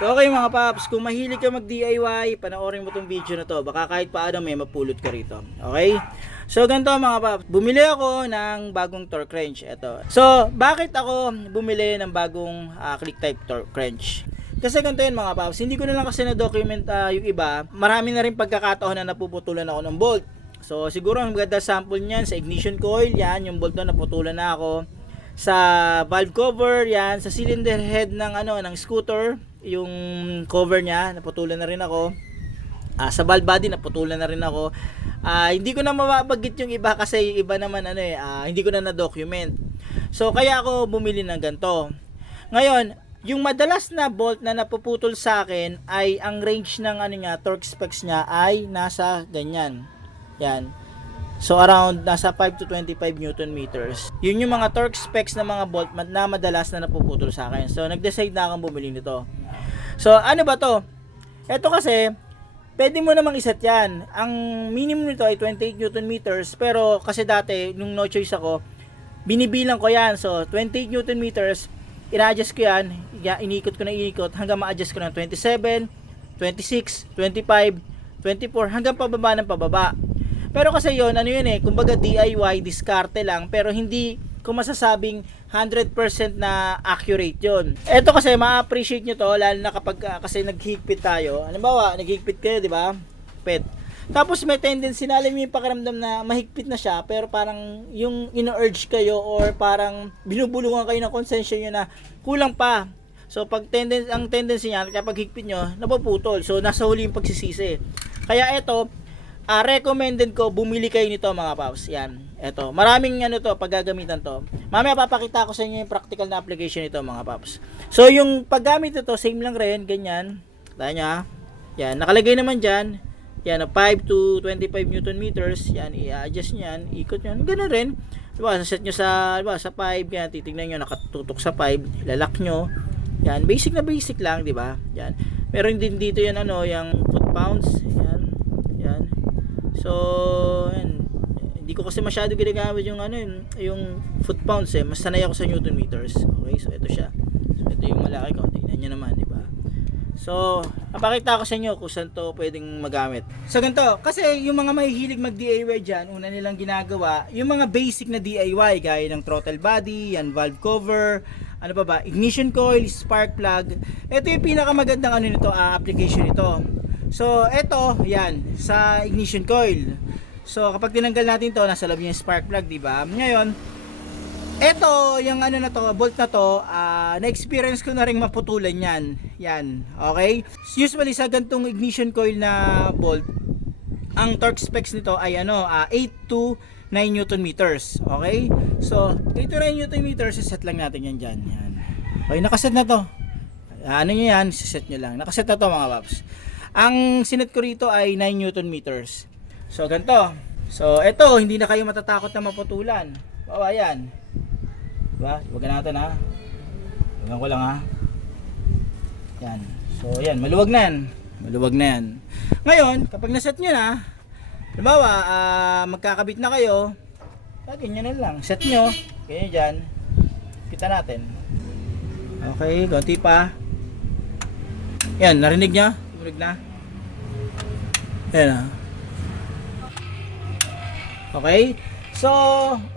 So okay mga paps, kung mahilig ka mag DIY, panoorin mo tong video na to. Baka kahit paano may mapulot ka rito. Okay? So ganito mga paps, bumili ako ng bagong torque wrench. Ito. So bakit ako bumili ng bagong click type torque wrench? Kasi ganito yun mga paps, hindi ko na lang kasi na-document yung iba. Marami na rin pagkakataon na napuputulan ako ng bolt. So siguro ang maganda sample niyan sa ignition coil, yan yung bolt na naputulan na ako. Sa valve cover, yan, sa cylinder head ng ng scooter, yung cover niya, naputulan na rin ako. Sa valve body, naputulan na rin ako. Hindi ko na mababanggit yung iba kasi yung iba naman hindi ko na na-document. So kaya ako bumili ng ganito. Ngayon, yung madalas na bolt na napuputol sa akin ay ang range ng torque specs niya ay nasa ganyan. Yan. So around nasa 5 to 25 Newton meters. Yun yung mga torque specs ng mga bolt na madalas na napuputol sa akin. So nag-decide na akong bumili nito. So ano ba to? Ito kasi pwede mo namang iset yan. Ang minimum nito ay 28 Newton meters, pero kasi dati nung no choice ako, binibilang ko yan. So 28 Newton meters, ina-adjust ko yan, inikot ko na inikot hanggang ma-adjust ko ng 27, 26, 25, 24 hanggang pababa ng pababa. Pero kasi yon kumbaga DIY, diskarte lang, pero hindi ko masasabing 100% na accurate yon. Ito kasi ma-appreciate nyo to, lalo na kapag kasi naghigpit tayo. Halimbawa, naghigpit kayo, di ba? Pet. Tapos may tendency na alam mo yung pakiramdam na mahigpit na siya, pero parang yung ino-urge kayo or parang binubulungan kayo ng konsensya nyo na kulang pa. So pag ang tendency niya, kapag higpit nyo, napuputol. So nasa huli yung pagsisisi. Kaya ito, recommended ko bumili kayo nito mga paps. Yan. Ito. Maraming paggagamitan to. Mamaya papakita ko sa inyo yung practical na application nito mga paps. So yung paggamit nito same lang rin, ganyan. Taya nyo ha. Yan, nakalagay naman diyan. Yan, 5 to 25 Newton meters. Yan, i-adjust niyo yan, ikot niyo. Ganun rin. Diba, set nyo sa 5, yan, titingnan niyo nakatutok sa 5, ilalak nyo. Yan, basic na basic lang, di ba? Yan. Meron din dito yan yung foot pounds. Yan. Yan. So, yan. Hindi ko kasi masyado ginagamit yung foot pounds eh. Mas sanay ako sa Newton meters. Okay, so ito siya. So, ito yung malaki ko. Tingnan nyo naman, di ba? So, napakita ko sa inyo kung saan to pwedeng magamit. So, ganito. Kasi yung mga mahihilig mag-DIY dyan, una nilang ginagawa, yung mga basic na DIY, gaya ng throttle body, yan, valve cover, ano pa ba, ignition coil, spark plug. Ito yung pinakamagandang nito, application nito. So, ito, yan, sa ignition coil. So, kapag tinanggal natin to, nasa loob yung spark plug, di ba? Ngayon, ito, yung na to, bolt na to, na-experience ko na rin maputulan yan. Yan, okay? Usually sa gantong ignition coil na bolt, ang torque specs nito ay 8 to 9 Newton meters. Okay? So, 8 to 9 Newton meters, set lang natin yan dyan. Yan. Okay, nakaset na to. Ano nyo yan, set nyo lang. Nakaset na to mga paps. Ang sinet ko rito ay 9 Newton meters. So, ganito. So, ito, hindi na kayo matatakot na maputulan. Bawa yan. Diba? Huwag natin ha. Huwag ko lang ha. Yan. So, yan. Maluwag na yan. Maluwag na yan. Ngayon, kapag naset nyo na, halimbawa, magkakabit na kayo, lagyan nyo na lang. Set nyo. Ganyan dyan. Kita natin. Okay, konti pa. Yan, narinig nyo? Narinig na? Yan ha. Okay? So,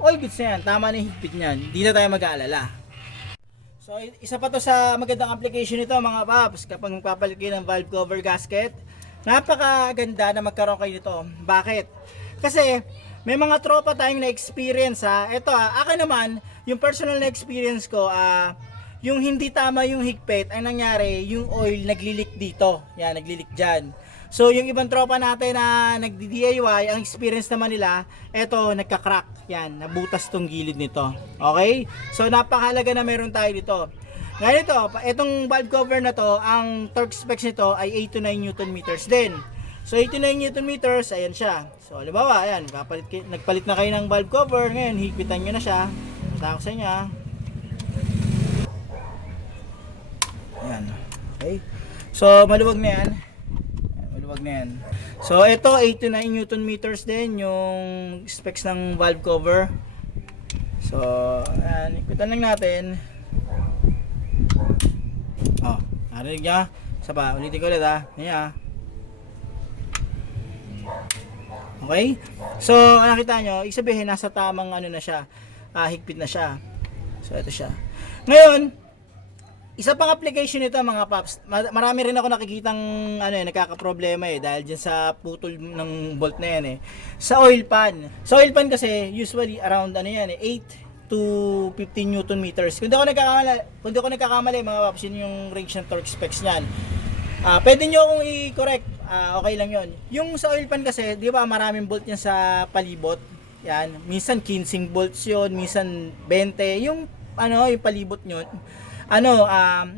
all goods na yan. Tama na yung higpit niyan. Hindi na tayo mag-aalala. So, isa pa to sa magandang application nito mga paps. Kapag magpapalit kayo ng valve cover gasket, napakaganda na magkaroon kayo nito. Bakit? Kasi, may mga tropa tayong na-experience ha. Ito akin naman, yung personal na experience ko, yung hindi tama yung higpit, ang nangyari, yung oil naglilik dito. Yan, naglilik dyan. So, yung ibang tropa natin na nagdi-DIY, ang experience naman nila, eto, nagka-crack. Yan, nabutas tong gilid nito. Okay? So, napakahalaga na meron tayo dito. Ngayon ito, itong valve cover na to, ang torque specs nito ay 8 to 9 Newton meters din. So, 8 to 9 Newton meters, ayan siya. So, halimbawa, ayan, nagpalit na kayo ng valve cover. Ngayon, higpitan nyo na siya. Punta ko sa inyo. Ayan. Okay? So, maluwag na yan. Maluwag na yan. So, ito, 8 to 9 Newton meters din yung specs ng valve cover. So, ayan, higpitan lang natin. Oh, narinig niya? Isa pa, ulitin ko ulit ha. Ayan. Okay? So, nakita nyo, ibig sabihin, nasa tamang ano na siya, higpit na siya. So, ito siya. Ngayon, isa pang application nito mga paps, marami rin ako nakikitang nagkakaproblema dahil dyan sa putol ng bolt na yan sa oil pan. Sa oil pan kasi usually around 8 to 15 Newton meters. Kung di ako nagkakamali mga paps, yun yung range ng torque specs niyan. Pwede nyo akong i-correct, okay lang yon. Yung sa oil pan kasi, di ba maraming bolt yan sa palibot. Yan, minsan 15 volts yun, minsan 20, yung palibot nyo.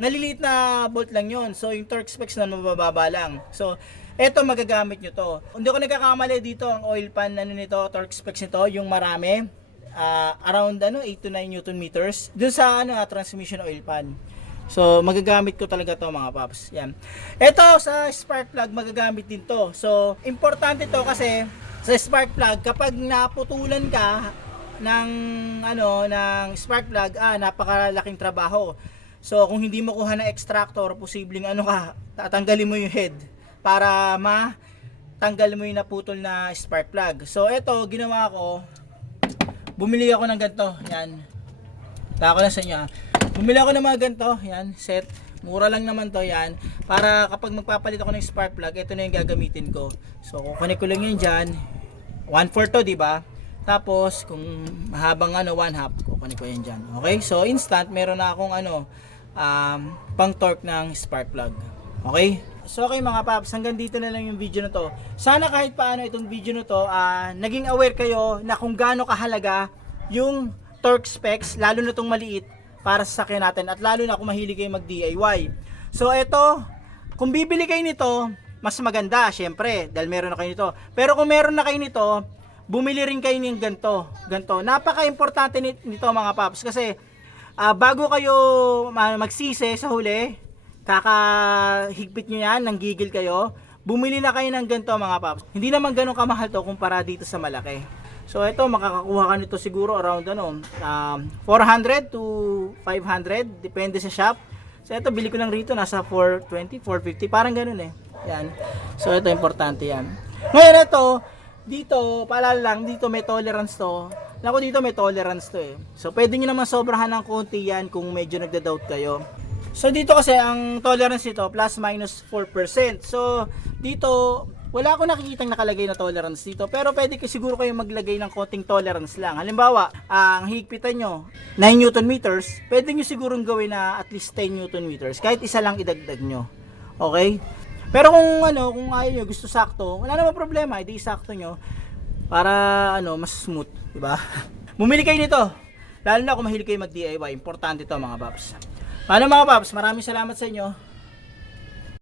Naliliit na bolt lang yon. So yung torque specs na mababa lang. So eto magagamit nyo to. Hindi ako nagkakamali dito ang oil pan nito, torque specs nito, yung marami around 8 to 9 Newton meters dun sa transmission oil pan. So magagamit ko talaga to mga paps. Yan. Eto sa spark plug magagamit din to. So importante to kasi sa spark plug kapag naputulan ka ng spark plug, napakalaking trabaho. So kung hindi mo kuha ng extractor, posibleng tatanggalin mo yung head para matanggal mo yung naputol na spark plug. So ito ginawa ko, bumili ako ng ganito, yan. Tako lang sa inyo. Bumili ako ng mga ganito, yan, set. Mura lang naman to, yan. Para kapag magpapalit ako ng spark plug, ito na yung gagamitin ko. So kukunin ko lang yan dyan. 1/4 to, di ba? Tapos kung mahabang 1/2, kukunin ko yan dyan. Okay? So instant, meron na akong pang torque ng spark plug. Okay? So okay mga paps, hanggang dito na lang yung video na to. Sana kahit paano itong video na to, naging aware kayo na kung gaano kahalaga yung torque specs, lalo na itong maliit para sa sakyan natin, at lalo na kung mahilig kayo mag DIY. So ito, kung bibili kayo nito, mas maganda syempre dahil meron na kayo nito. Pero kung meron na kayo nito, bumili rin kayo ng ganito. Napaka-importante nito mga paps kasi bago kayo magsisi sa huli, kakahigpit nyo yan, nanggigil kayo, bumili na kayo ng ganito mga paps. Hindi naman ganun kamahal to kumpara dito sa malaki. So ito, makakakuha ka nito siguro around 400 to 500, depende sa shop. So ito, bili ko lang rito, nasa 420, 450, parang ganun yan. So ito, importante yan. Ngayon ito, dito, paalala lang, dito may tolerance to. Naku, dito may tolerance to So pwede nyo naman sobrahan ng konti yan kung medyo nagda-doubt kayo. So dito kasi ang tolerance nito plus minus 4%. So dito wala akong nakikitang nakalagay na tolerance dito, pero pwede siguro kayo maglagay ng konting tolerance lang. Halimbawa, ang higpitan nyo 9 Newton meters, pwede nyo sigurong gawin na at least 10 Newton meters. Kahit isa lang idagdag nyo. Okay? Pero kung ayaw nyo, gusto sakto, wala namang problema, hindi sakto nyo para mas smooth, di ba? Bumili kayo nito. Lalo na kung mahilig kayo mag DIY, importante to mga paps. Paano mga paps? Maraming salamat sa inyo.